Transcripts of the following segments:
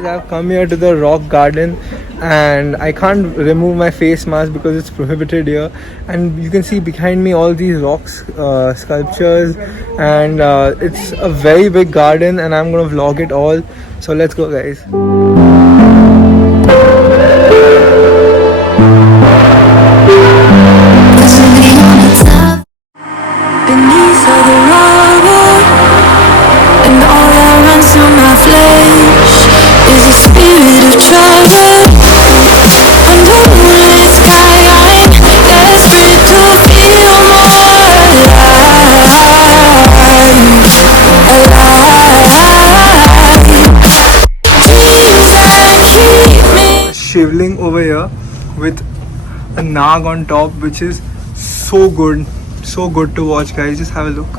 Guys, I've come here to the rock garden and I can't remove my face mask because it's prohibited here. And you can see behind me all these rocks, sculptures, and it's a very big garden and I'm gonna vlog it all. So let's go, guys. Beneath all the rubble and all that runs through my flesh is a spirit of trouble. Under the moonlit sky, I'm desperate to feel more alive. Shivling over here with a nag on top, which is so good to watch, guys. Just have a look.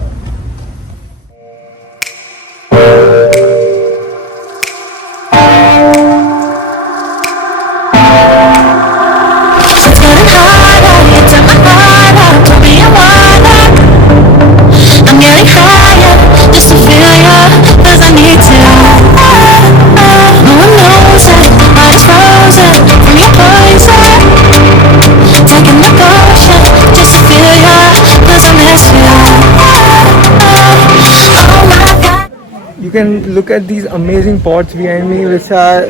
You can look at these amazing pots behind me, which are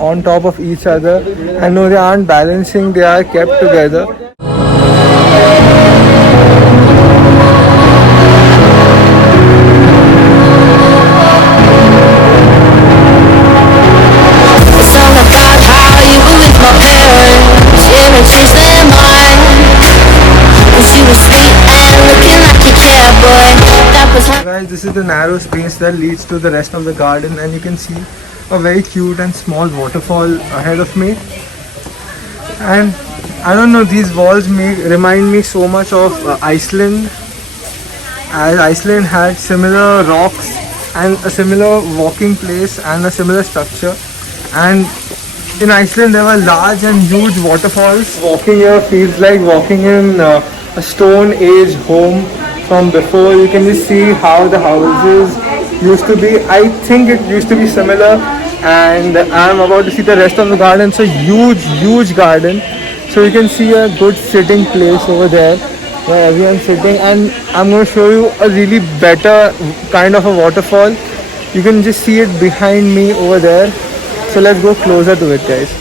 on top of each other. I know they aren't balancing, they are kept together. Guys, this is the narrow space that leads to the rest of the garden, and you can see a very cute and small waterfall ahead of me. And I don't know, these walls remind me so much of Iceland, as Iceland had similar rocks and a similar walking place and a similar structure. And in Iceland there were large and huge waterfalls. Walking here feels like walking in a stone age home from before. You can just see how the houses used to be. I think it used to be similar, and I'm about to see the rest of the garden. It's a huge garden, so you can see a good sitting place over there where everyone's sitting. And I'm going to show you a really better kind of a waterfall. You can just see it behind me over there, so let's go closer to it, guys.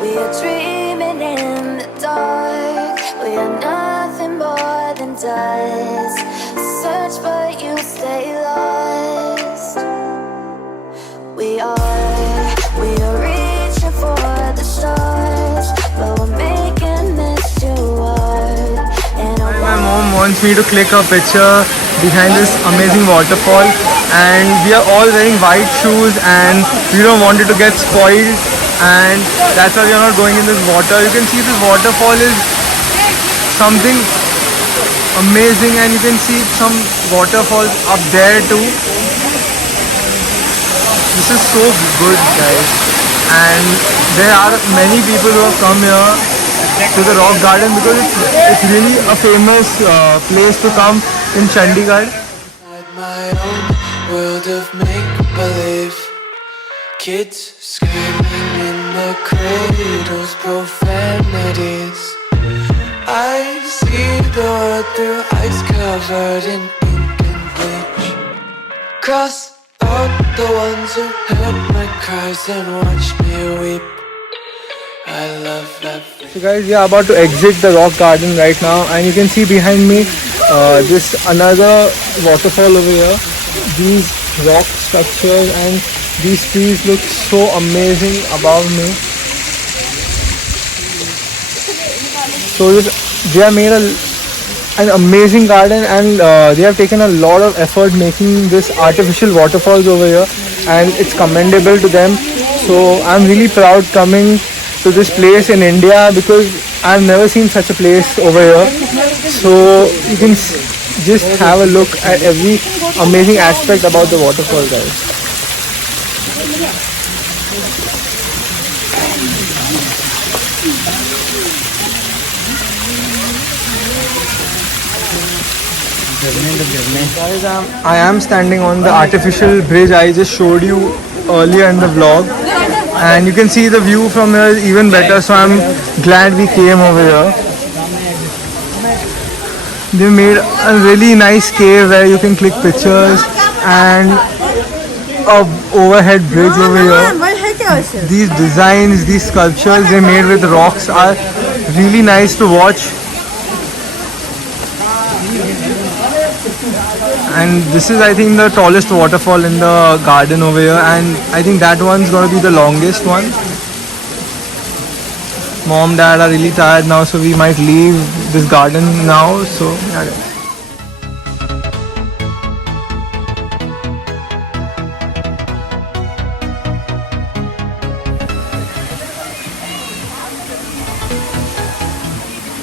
We are dreaming in the dark. We are nothing more than dust. Search but you stay lost. We are reaching for the stars, but we're making this too hard. And my mom wants me to click a picture behind this amazing waterfall, and we are all wearing white shoes and we don't want it to get spoiled, and that's why we are not going in this water. You can see this waterfall is something amazing, and you can see some waterfalls up there too. This is so good, guys, and there are many people who have come here to the rock garden because it's really a famous place to come in Chandigarh. my own world of make-believe. Kids screaming in the cradles, profanities. I see the world through ice covered in ink and bleach. Cross out the ones who heard my cries and watched me weep. I love that. So guys, we are about to exit the rock garden right now, and you can see behind me this another waterfall over here. These rock structures and these trees look so amazing above me. So they have made an amazing garden, and they have taken a lot of effort making this artificial waterfalls over here, and it's commendable to them. So I'm really proud coming to this place in India because I've never seen such a place over here. So you can just have a look at every amazing aspect about the waterfall, guys. Guys, I am standing on the artificial bridge I just showed you earlier in the vlog, and you can see the view from here is even better, so I'm glad we came over here. They made a really nice cave where you can click pictures and a overhead bridge over here. These designs, these sculptures they made with rocks are really nice to watch. And this is, I think, the tallest waterfall in the garden over here, and I think that one's gonna be the longest one. Mom, dad are really tired now, so we might leave this garden now. So yeah, guys.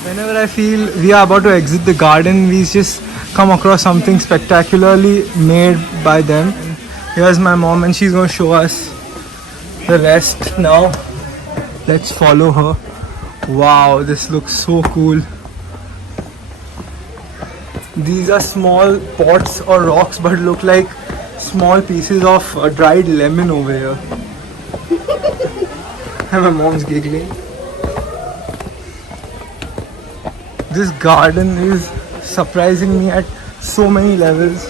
Whenever I feel we are about to exit the garden, we just come across something spectacularly made by them. Here's my mom, and she's going to show us the rest now. Let's follow her. Wow, this looks so cool. These are small pots or rocks, but look like small pieces of dried lemon over here. And my mom's giggling. This garden is surprising me at so many levels.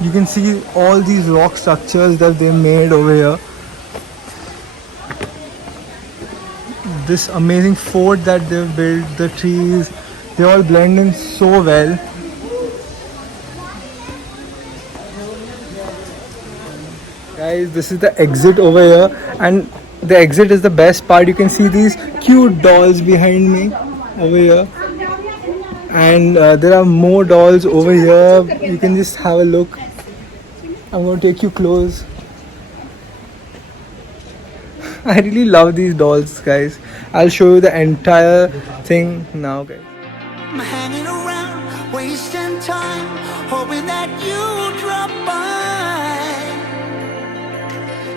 You can see all these rock structures that they made over here. This amazing fort that they've built, the trees, they all blend in so well. Guys, this is the exit over here, and the exit is the best part. You can see these cute dolls behind me over here, and there are more dolls over here. You can just have a look. I'm going to take you close. I really love these dolls, guys. I'll show you the entire thing now, guys. I'm hanging around, wasting time, hoping that you drop by.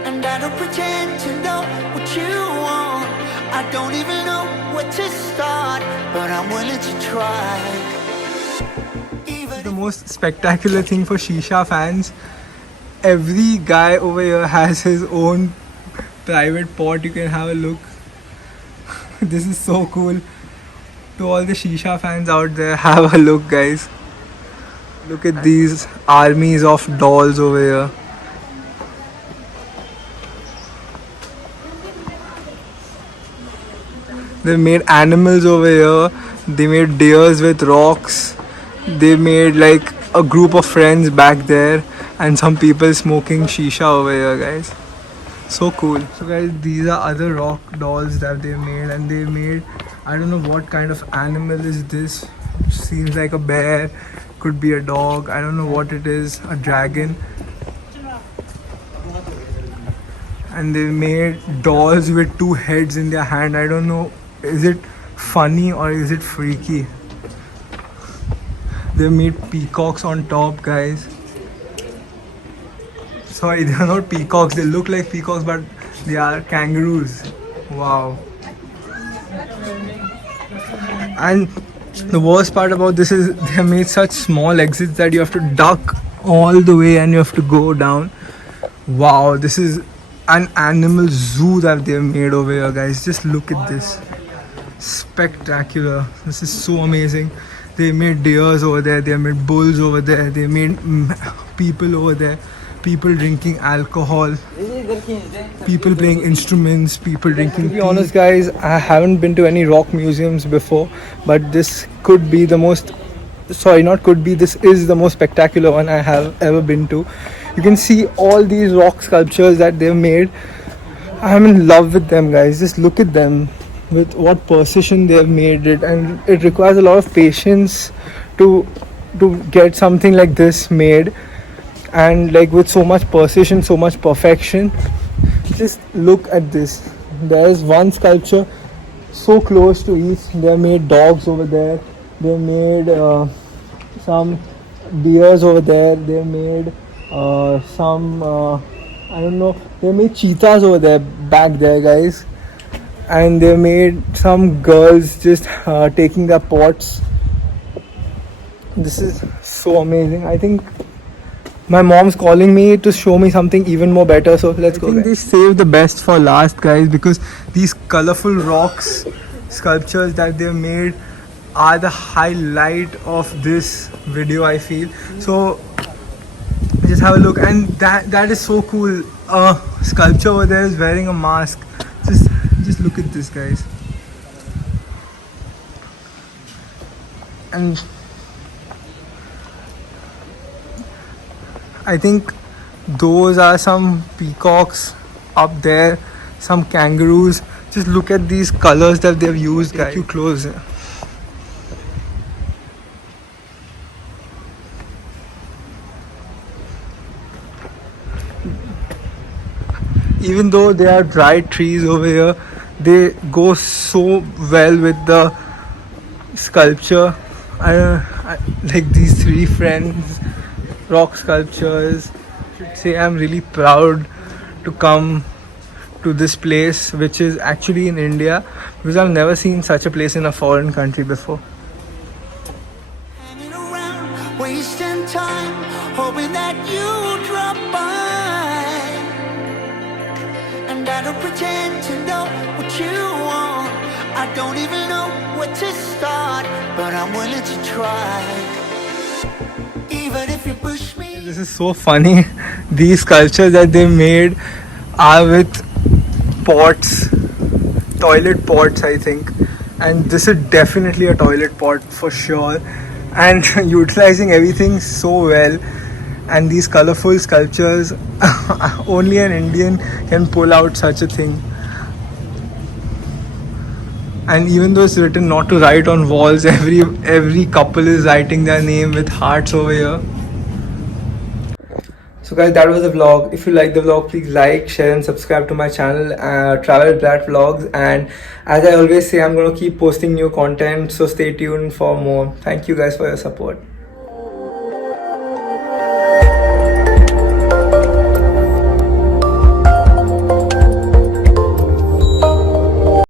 And I don't pretend to know what you want. I don't even know where to start, but I'm willing to try. The most spectacular thing for Shisha fans, every guy over here has his own private pot. You can have a look. This is so cool. To all the Shisha fans out there, have a look, guys. Look at these armies of dolls over here. They made animals over here. They made deers with rocks. They made like a group of friends back there, and some people smoking shisha over here, guys. So cool. So guys, these are other rock dolls that they made, and they made, I don't know what kind of animal is this. Seems like a bear, could be a dog, I don't know what it is, a dragon. And they made dolls with two heads in their hand. I don't know, is it funny or is it freaky? They made peacocks on top, guys. Sorry, they are not peacocks. They look like peacocks, but they are kangaroos. Wow. And the worst part about this is they have made such small exits that you have to duck all the way and you have to go down. Wow, this is an animal zoo that they have made over here, guys. Just look at this. Spectacular. This is so amazing. They made deers over there. They made bulls over there. They made people over there. People drinking alcohol, people playing instruments, people drinking tea. To be honest, guys, I haven't been to any rock museums before, but this could be the most, sorry, not could be, this is the most spectacular one I have ever been to. You can see all these rock sculptures that they've made. I'm in love with them, guys. Just look at them, with what precision they have made it, and it requires a lot of patience to get something like this made. And like with so much precision, so much perfection. Just look at this. There is one sculpture so close to each. They made dogs over there. They made some deers over there. They made some I don't know. They made cheetahs over there, back there, guys. And they made some girls just taking their pots. This is so amazing. I think my mom's calling me to show me something even more better. So let's go. I think they saved the best for last, guys, because these colorful rocks, sculptures that they've made are the highlight of this video, I feel. So just have a look, and that is so cool. Sculpture over there is wearing a mask. Just look at this, guys. And I think those are some peacocks up there, some kangaroos. Just look at these colors that they've used, guys. Get you close. Even though there are dried trees over here, they go so well with the sculpture. I like these three friends rock sculptures. I should say I'm really proud to come to this place, which is actually in India, because I've never seen such a place in a foreign country before. Hanging around, wasting time, hoping that you drop by. And I don't pretend to know what you want. I don't even know where to start, but I'm willing to try. Even if you push me. This is so funny. These sculptures that they made are with pots, toilet pots, I think. And this is definitely a toilet pot for sure. And utilizing everything so well. And these colorful sculptures, only an Indian can pull out such a thing. And even though it's written not to write on walls, every couple is writing their name with hearts over here. So guys, that was the vlog. If you like the vlog, please like, share and subscribe to my channel, Travel Brat Vlogs. And as I always say, I'm going to keep posting new content, so stay tuned for more. Thank you guys for your support.